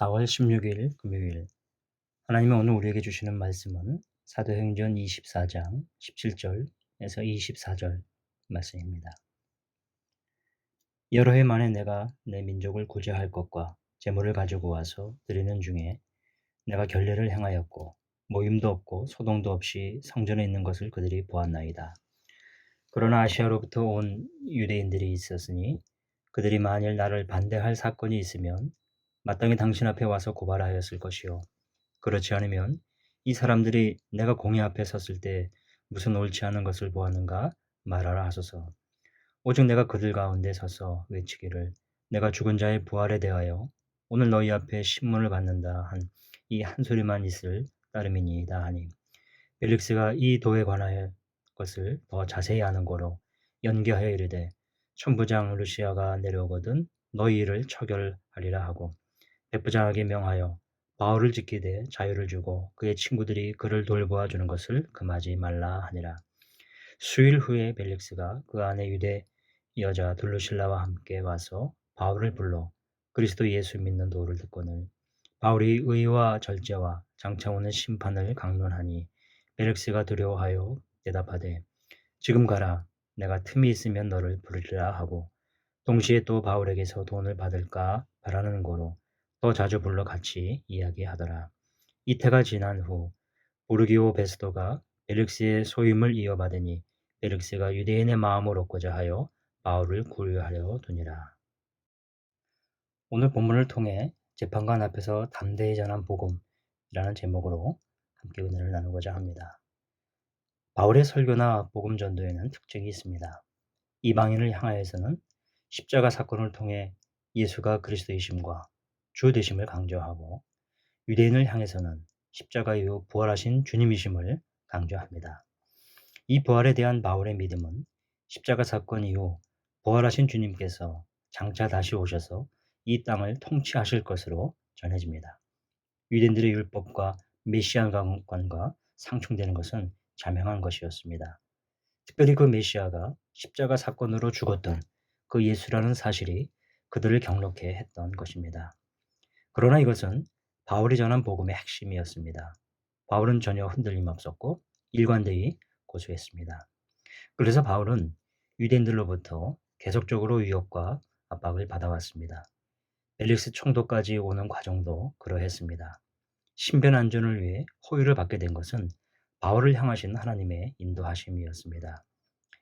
4월 16일 금요일. 하나님은 오늘 우리에게 주시는 말씀은 사도행전 24장 17절에서 24절 말씀입니다. 여러 해 만에 내가 내 민족을 구제할 것과 제물을 가지고 와서 드리는 중에 내가 결례를 행하였고 모임도 없고 소동도 없이 성전에 있는 것을 그들이 보았나이다. 그러나 아시아로부터 온 유대인들이 있었으니 그들이 만일 나를 반대할 사건이 있으면 마땅히 당신 앞에 와서 고발하였을 것이요, 그렇지 않으면 이 사람들이 내가 공회 앞에 섰을 때 무슨 옳지 않은 것을 보았는가 말하라 하소서. 오직 내가 그들 가운데 서서 외치기를, 내가 죽은 자의 부활에 대하여 오늘 너희 앞에 신문을 받는다 한 이 한 소리만 있을 따름이니이다 하니, 벨릭스가 이 도에 관하여 것을 더 자세히 아는 고로 연기하여 이르되, 천부장 루시아가 내려오거든 너희 일을 처결하리라 하고 백부장에게 명하여 바울을 지키되 자유를 주고 그의 친구들이 그를 돌보아 주는 것을 금하지 말라 하니라. 수일 후에 벨릭스가 그 안에 유대 여자 둘루실라와 함께 와서 바울을 불러 그리스도 예수 믿는 도를 듣거늘 바울이 의와 절제와 장차 오는 심판을 강론하니, 벨릭스가 두려워하여 대답하되 지금 가라, 내가 틈이 있으면 너를 부르리라 하고, 동시에 또 바울에게서 돈을 받을까 바라는 고로 더 자주 불러 같이 이야기하더라. 이태가 지난 후 보르기오 베스도가 벨릭스의 소임을 이어받으니 벨릭스가 유대인의 마음을 얻고자 하여 바울을 구류하려 두니라. 오늘 본문을 통해 재판관 앞에서 담대히 전한 복음이라는 제목으로 함께 은혜를 나누고자 합니다. 바울의 설교나 복음 전도에는 특징이 있습니다. 이방인을 향하여서는 십자가 사건을 통해 예수가 그리스도이심과 주 되심을 강조하고, 유대인을 향해서는 십자가 이후 부활하신 주님이심을 강조합니다. 이 부활에 대한 바울의 믿음은 십자가 사건 이후 부활하신 주님께서 장차 다시 오셔서 이 땅을 통치하실 것으로 전해집니다. 유대인들의 율법과 메시아관과 상충되는 것은 자명한 것이었습니다. 특별히 그 메시아가 십자가 사건으로 죽었던 그 예수라는 사실이 그들을 경록해 했던 것입니다. 그러나 이것은 바울이 전한 복음의 핵심이었습니다. 바울은 전혀 흔들림 없었고 일관되이 고수했습니다. 그래서 바울은 유대인들로부터 계속적으로 위협과 압박을 받아왔습니다. 벨릭스 총독까지 오는 과정도 그러했습니다. 신변 안전을 위해 호의를 받게 된 것은 바울을 향하신 하나님의 인도하심이었습니다.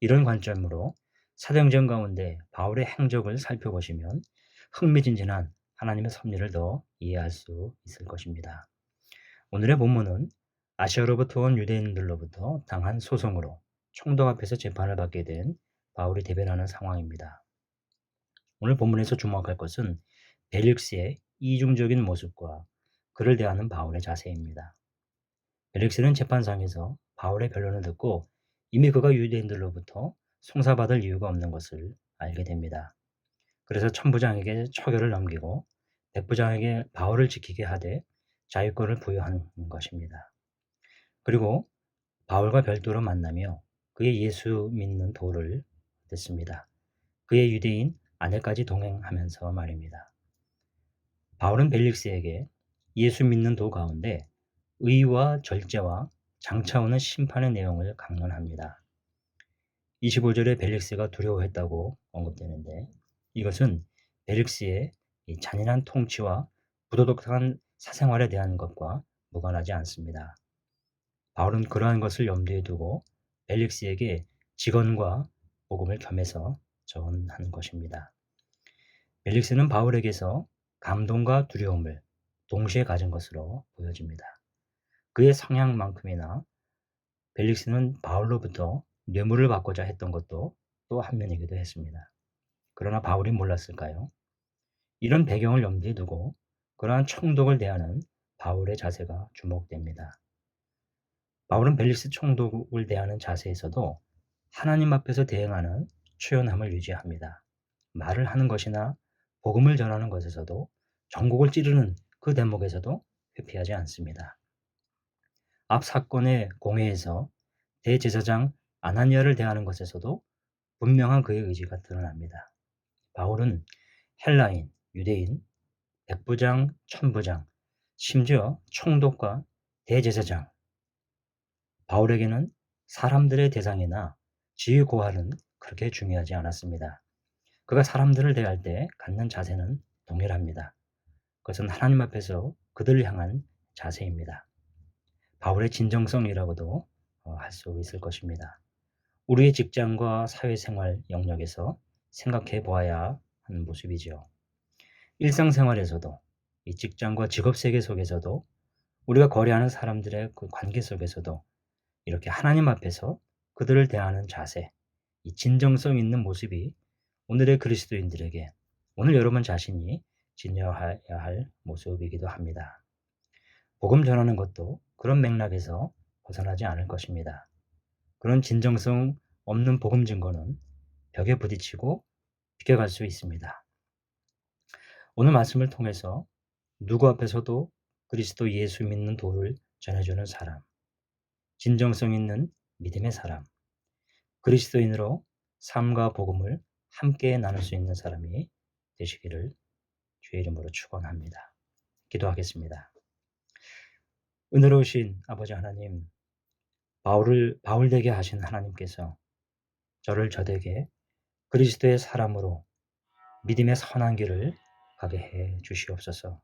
이런 관점으로 사도행전 가운데 바울의 행적을 살펴보시면 흥미진진한 하나님의 섭리를 더 이해할 수 있을 것입니다. 오늘의 본문은 아시아로부터 온 유대인들로부터 당한 소송으로 총독 앞에서 재판을 받게 된 바울이 대변하는 상황입니다. 오늘 본문에서 주목할 것은 벨릭스의 이중적인 모습과 그를 대하는 바울의 자세입니다. 벨릭스는 재판상에서 바울의 변론을 듣고 이미 그가 유대인들로부터 송사받을 이유가 없는 것을 알게 됩니다. 그래서 천부장에게 처결을 넘기고 백부장에게 바울을 지키게 하되 자유권을 부여한 것입니다. 그리고 바울과 별도로 만나며 그의 예수 믿는 도를 듣습니다. 그의 유대인 아내까지 동행하면서 말입니다. 바울은 벨릭스에게 예수 믿는 도 가운데 의와 절제와 장차 오는 심판의 내용을 강론합니다. 25절에 벨릭스가 두려워했다고 언급되는데, 이것은 벨릭스의 잔인한 통치와 부도덕한 사생활에 대한 것과 무관하지 않습니다. 바울은 그러한 것을 염두에 두고 벨릭스에게 직언과 복음을 겸해서 전한 것입니다. 벨릭스는 바울에게서 감동과 두려움을 동시에 가진 것으로 보여집니다. 그의 성향만큼이나 벨릭스는 바울로부터 뇌물을 받고자 했던 것도 또 한 면이기도 했습니다. 그러나 바울이 몰랐을까요? 이런 배경을 염두에 두고 그러한 총독을 대하는 바울의 자세가 주목됩니다. 바울은 벨릭스 총독을 대하는 자세에서도 하나님 앞에서 대응하는 초연함을 유지합니다. 말을 하는 것이나 복음을 전하는 것에서도, 전곡을 찌르는 그 대목에서도 회피하지 않습니다. 앞 사건의 공회에서 대제사장 아나니아를 대하는 것에서도 분명한 그의 의지가 드러납니다. 바울은 헬라인, 유대인, 백부장, 천부장, 심지어 총독과 대제사장, 바울에게는 사람들의 대상이나 지위 고하는 그렇게 중요하지 않았습니다. 그가 사람들을 대할 때 갖는 자세는 동일합니다. 그것은 하나님 앞에서 그들을 향한 자세입니다. 바울의 진정성이라고도 할 수 있을 것입니다. 우리의 직장과 사회생활 영역에서 생각해 보아야 하는 모습이죠. 일상생활에서도, 이 직장과 직업 세계 속에서도, 우리가 거래하는 사람들의 그 관계 속에서도 이렇게 하나님 앞에서 그들을 대하는 자세, 이 진정성 있는 모습이 오늘의 그리스도인들에게, 오늘 여러분 자신이 지녀야 할 모습이기도 합니다. 복음 전하는 것도 그런 맥락에서 벗어나지 않을 것입니다. 그런 진정성 없는 복음 증거는 벽에 부딪히고 비켜갈 수 있습니다. 오늘 말씀을 통해서 누구 앞에서도 그리스도 예수 믿는 도를 전해주는 사람, 진정성 있는 믿음의 사람, 그리스도인으로 삶과 복음을 함께 나눌 수 있는 사람이 되시기를 주의 이름으로 축원합니다. 기도하겠습니다. 은혜로우신 아버지 하나님, 바울 되게 하신 하나님께서 저를 저에게 그리스도의 사람으로 믿음의 선한 길을 가게 해 주시옵소서.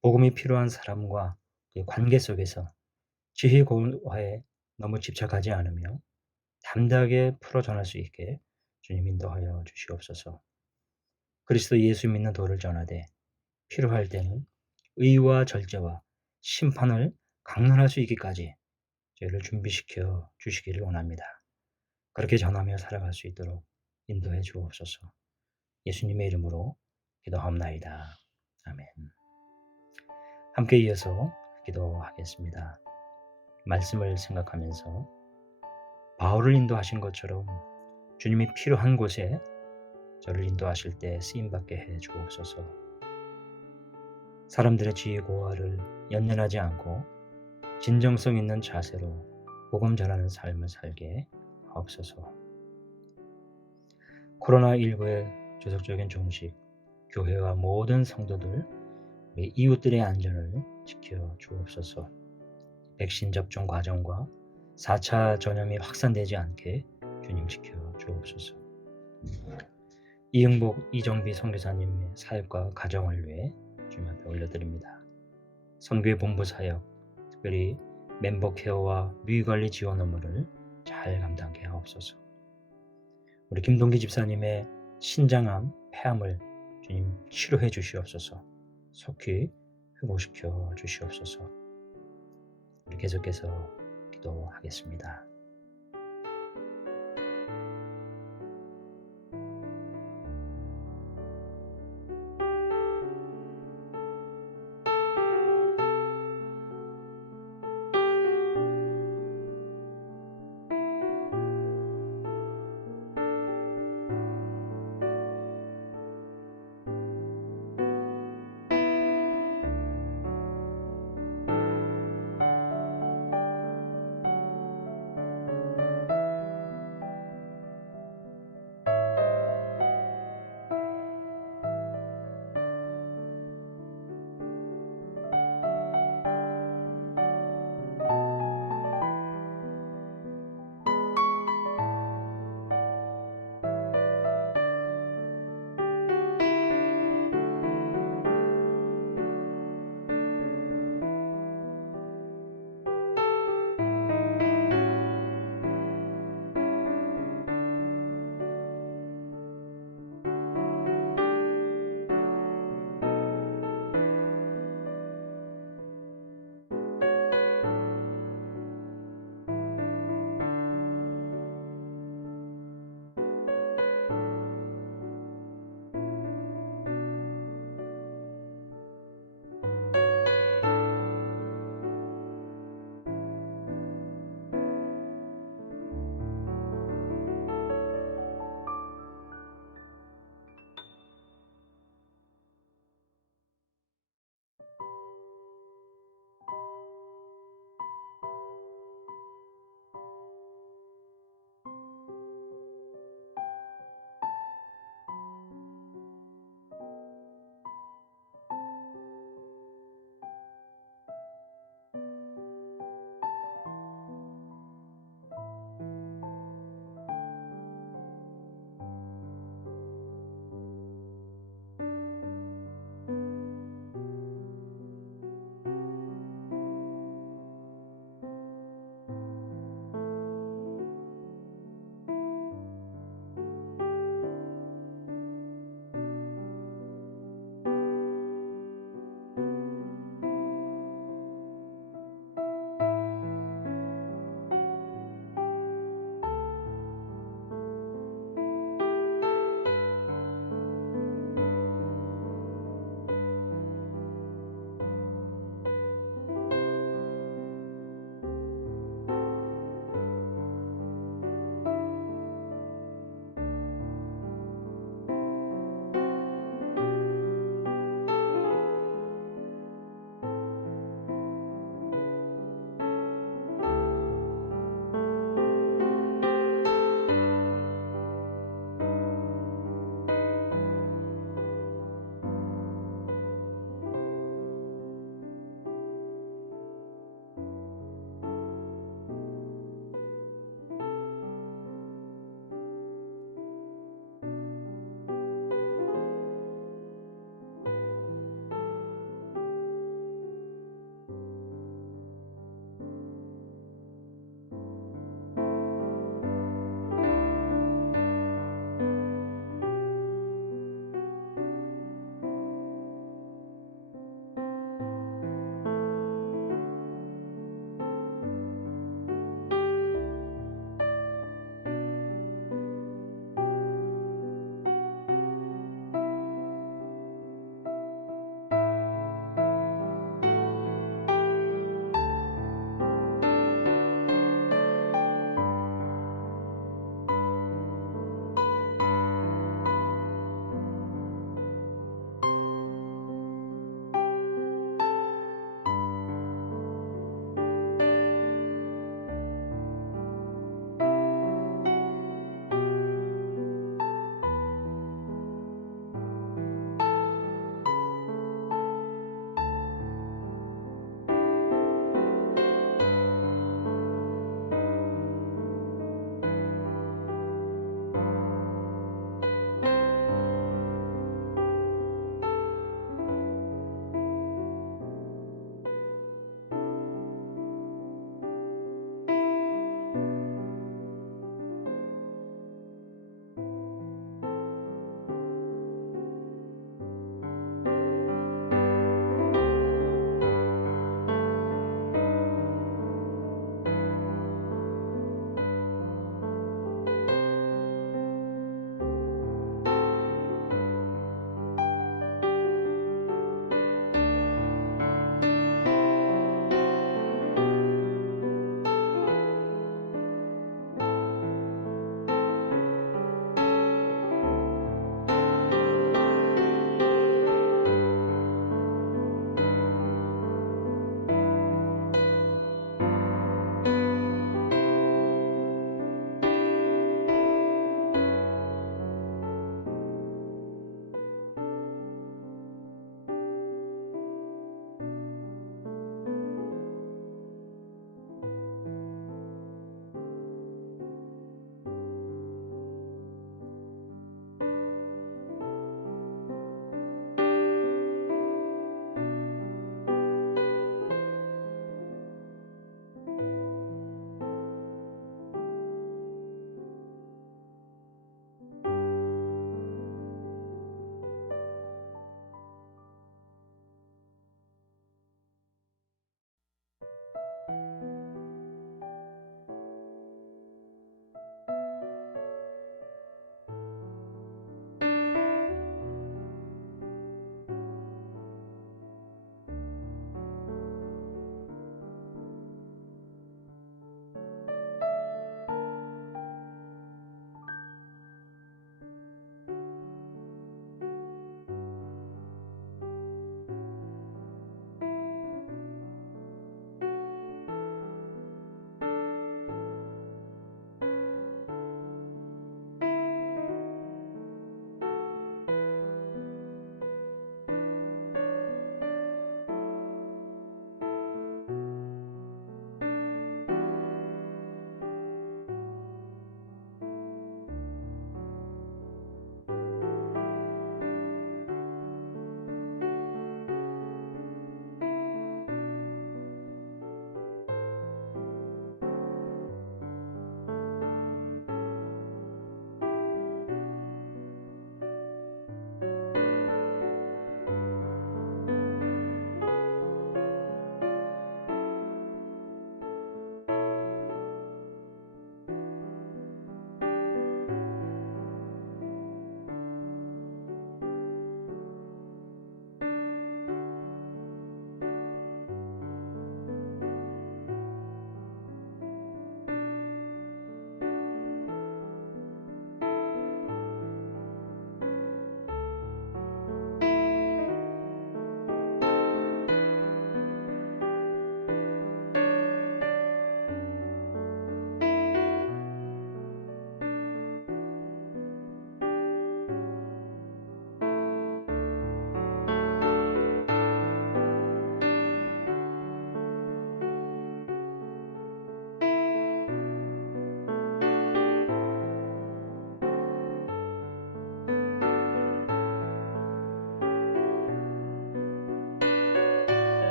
복음이 필요한 사람과 그 관계 속에서 지휘 고하에 너무 집착하지 않으며 담대하게 풀어 전할 수 있게 주님 인도하여 주시옵소서. 그리스도 예수 믿는 도를 전하되 필요할 때는 의와 절제와 심판을 강론할 수 있기까지 저희를 준비시켜 주시기를 원합니다. 그렇게 전하며 살아갈 수 있도록 인도해 주옵소서. 예수님의 이름으로 기도하옵나이다. 아멘. 함께 이어서 기도하겠습니다. 말씀을 생각하면서 바울을 인도하신 것처럼 주님이 필요한 곳에 저를 인도하실 때 쓰임받게 해 주옵소서. 사람들의 지위 고하를 연연하지 않고 진정성 있는 자세로 복음 전하는 삶을 살게 하옵소서. 코로나19의 조속적인 종식, 교회와 모든 성도들, 우리 이웃들의 안전을 지켜 주옵소서. 백신 접종 과정과 4차 전염이 확산되지 않게 주님 지켜 주옵소서. 이응복, 이정비 선교사님의 사역과 가정을 위해 주님 앞에 올려드립니다. 선교의 본부 사역, 특별히 멤버 케어와 위관리 지원 업무를 잘 감당하게 하옵소서. 우리 김동기 집사님의 신장암, 폐암을 주님 치료해 주시옵소서. 속히 회복시켜 주시옵소서. 우리 계속해서 기도하겠습니다.